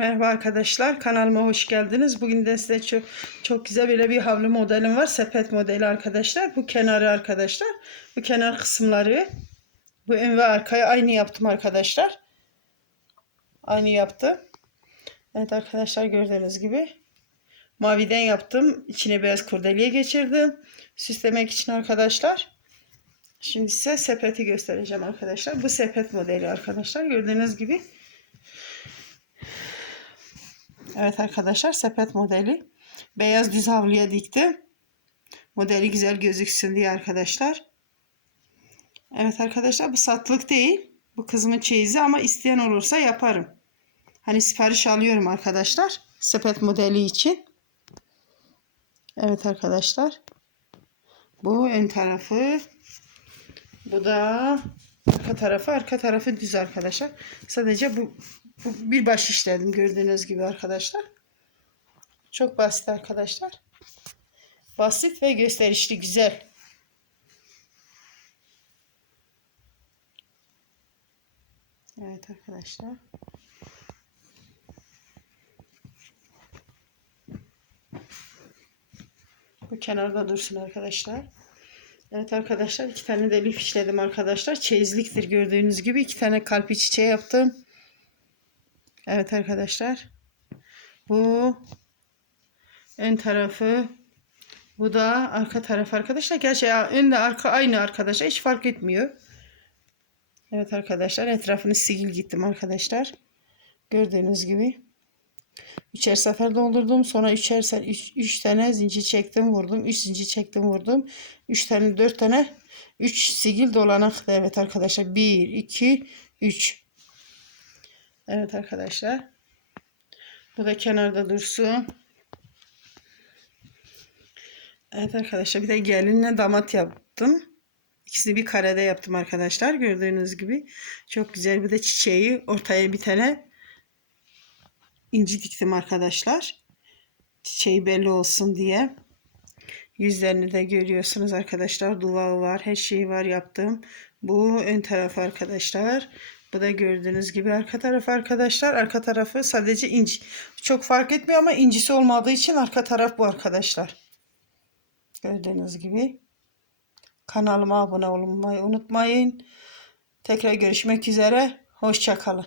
Merhaba arkadaşlar kanalıma hoş geldiniz. Bugün de size çok, çok güzel böyle bir havlu modelim var. Sepet modeli arkadaşlar. Bu kenarı arkadaşlar. Bu kenar kısımları. Bu ön ve arkaya aynı yaptım arkadaşlar. Aynı yaptım. Evet arkadaşlar gördüğünüz gibi. Maviden yaptım. İçine beyaz kurdeliye geçirdim. Süslemek için arkadaşlar. Şimdi size sepeti göstereceğim arkadaşlar. Bu sepet modeli arkadaşlar. Gördüğünüz gibi. Evet arkadaşlar sepet modeli. Beyaz düz havluya diktim. Modeli güzel gözüksün diye arkadaşlar. Evet arkadaşlar bu satlık değil. Bu kızımın çeyizi ama isteyen olursa yaparım. Hani sipariş alıyorum arkadaşlar. Sepet modeli için. Evet arkadaşlar. Bu ön tarafı. Bu da arka tarafı. Arka tarafı düz arkadaşlar. Sadece bu bir baş işledim gördüğünüz gibi arkadaşlar. Çok basit arkadaşlar. Basit ve gösterişli güzel. Evet arkadaşlar. Bu kenarda dursun arkadaşlar. Evet arkadaşlar iki tane de lif işledim arkadaşlar. Çeyizliktir gördüğünüz gibi. iki tane kalp çiçeği yaptım. Evet arkadaşlar. Bu ön tarafı. Bu da arka taraf arkadaşlar. Gerçi ya, ön de arka aynı arkadaşlar. Hiç fark etmiyor. Evet arkadaşlar etrafını sigil gittim arkadaşlar. Gördüğünüz gibi. Üçer sefer doldurdum. Sonra üçer sefer üç, üç tane zincir çektim vurdum. Üç zincir çektim vurdum. Üç tane dört tane. Üç sigil dolanak. Evet arkadaşlar. Bir, iki, üç. Evet arkadaşlar. Bu da kenarda dursun. Evet arkadaşlar bir de gelinle damat yaptım. İkisini bir karede yaptım arkadaşlar. Gördüğünüz gibi. Çok güzel. Bir de çiçeği ortaya bir tane inci diktim arkadaşlar. Çiçeği belli olsun diye. Yüzlerini de görüyorsunuz arkadaşlar. Duvağı var. Her şeyi var yaptım. Bu ön taraf arkadaşlar. Bu da gördüğünüz gibi arka taraf arkadaşlar. Arka tarafı sadece inci. Çok fark etmiyor ama incisi olmadığı için arka taraf bu arkadaşlar. Gördüğünüz gibi. Kanalıma abone olmayı unutmayın. Tekrar görüşmek üzere. Hoşçakalın.